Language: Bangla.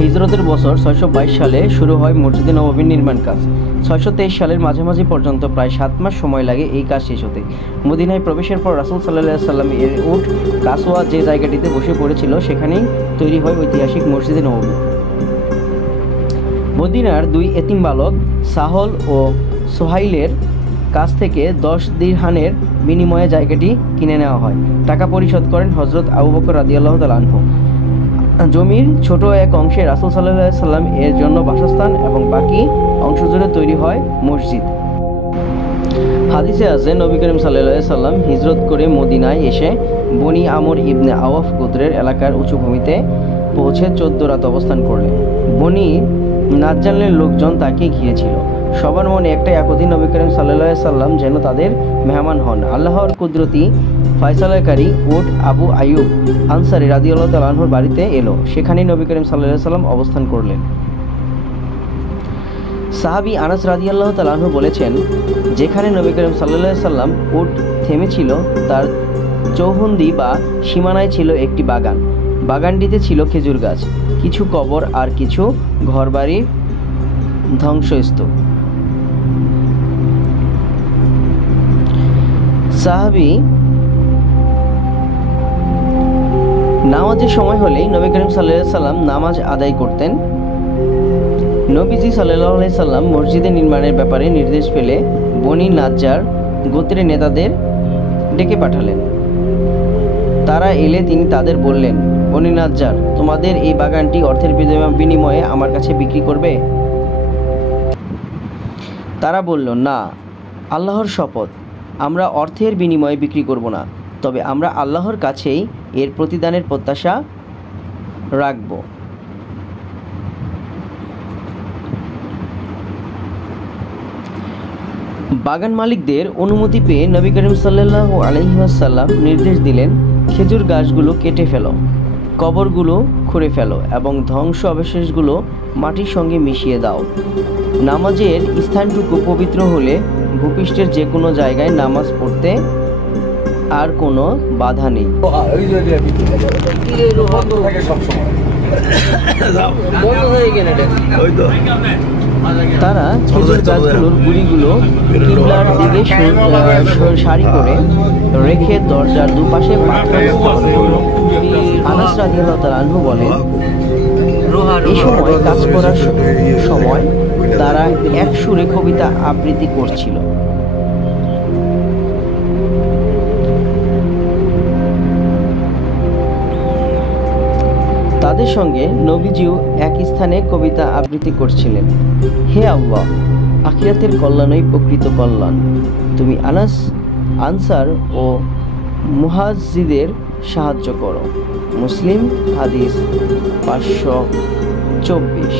হিজরতের বছর 622 সালে শুরু হয় মসজিদে নববীর নির্মাণ কাজ। 623 সালের মাঝামাঝি পর্যন্ত প্রায় 7 মাস সময় লাগে এই কাজ শেষ হতে। মদিনায় প্রবেশের পর রাসূল সাল্লাল্লাহু আলাইহি ওয়াসাল্লাম এর উট কাসওয়া যে জায়গাটিতে বসে পড়েছিল সেখানেই তৈরি হয় ঐতিহাসিক মসজিদে নববী। মদিনার 2 এতিম বালক সাহল ও সোহাইলের কাছ থেকে 10 দিরহামের বিনিময়ে জায়গাটি কিনে নেওয়া হয়। টাকা পরিশোধ করেন হযরত আবু বকর রাদিয়াল্লাহু তাআলা আনহু। জমির ছোট এক অংশে রাসূল সাল্লাল্লাহু আলাইহি ওয়াসাল্লাম এর জন্য বাসস্থান এবং বাকি অংশ জুড়ে তৈরি হয় মসজিদ। হাদিসে আছে নবী করিম সাল্লাল্লাহু আলাইহি ওয়াসাল্লাম হিজরত করে মদিনায় এসে বনি আমর ইবনে আওফ গোত্রের এলাকার উঁচু ভূমিতে পৌঁছে 14 রাত অবস্থান করলেন। বনি নাজ্জারের লোকজন তাকে ঘিরেছিল। সবার মনে একটাই আকুতি, নবী করিম সাল্লাল্লাহু আলাইহি ওয়াসাল্লাম যেন তাদের মেহমান হন। আল্লাহর কুদরতি ফয়সালাকারী উট আবু আইয়ুব আনসারী রাদিয়াল্লাহু তাআলা আনহুর বাড়িতে এলো। সেখানেই নবী করিম সাল্লাল্লাহু আলাইহি ওয়াসাল্লাম অবস্থান করলেন। সাহাবী আনাস রাদিয়াল্লাহু তাআলা আনহু বলেছেন, যেখানে নবী করিম সাল্লাল্লাহু আলাইহি ওয়াসাল্লাম উট থেমেছিল তার চৌহন্দি বা সীমানায় ছিল একটি বাগান। বাগানটিতে ছিল খেজুর গাছ, কিছু কবর আর কিছু ঘরবাড়ির ধ্বংসস্তূপ। সাহাবী নামাজের সময় হলেই নবী করিম সাল্লাল্লাহু আলাইহি ওয়াসাল্লাম নামাজ আদায় করতেন। নবীজি সাল্লাল্লাহু আলাইহি ওয়াসাল্লাম মসজিদের নির্মাণের ব্যাপারে নির্দেশ পেলে বনি নাজ্জার গোত্রের নেতাদের ডেকে পাঠালেন। তারা এলে তিনি তাদের বললেন, বনি নাজ্জার, তোমাদের এই বাগানটি অর্থের বিনিময়ে আমার কাছে বিক্রি করবে? তারা বলল, না, আল্লাহর শপথ, আমরা অর্থের বিনিময়ে বিক্রি করব না, তবে আমরা আল্লাহর কাছেই এর প্রতিদানের প্রত্যাশা রাখব। বাগান মালিকদের অনুমতি পেয়ে নবী করিম সাল্লাল্লাহু আলাইহি ওয়াসাল্লাম নির্দেশ দিলেন, খেজুর গাছগুলো কেটে ফেলো, কবরগুলো খুঁড়ে ফেলো এবং ধ্বংস অবশেষগুলো মাটির সঙ্গে মিশিয়ে দাও। নামাজের স্থানটুকু পবিত্র হলে ভূপৃষ্ঠের যে কোনো জায়গায় নামাজ পড়তে আর কোনো বাধা নেই। তারা খেজুর গাছগুলোর গুড়িগুলো কিবলার দিকে সারি করে রেখে দরজার দুপাশে পাথর স্থাপন করল। আনাস রাদিয়াল্লাহু তাআলা আনহু বলেন, এই সময় কাজ করার সময় তারা এক সুরে কবিতা আবৃত্তি করছিল। তাদের সঙ্গে নবীজিও এক স্থানে কবিতা আবৃত্তি করছিলেন। হে আল্লাহ, আখিরাতের কল্যাণই প্রকৃত কল্যাণ, তুমি আনসার ও মুহাজিরদের সাহায্য করো। মুসলিম হাদিস 524।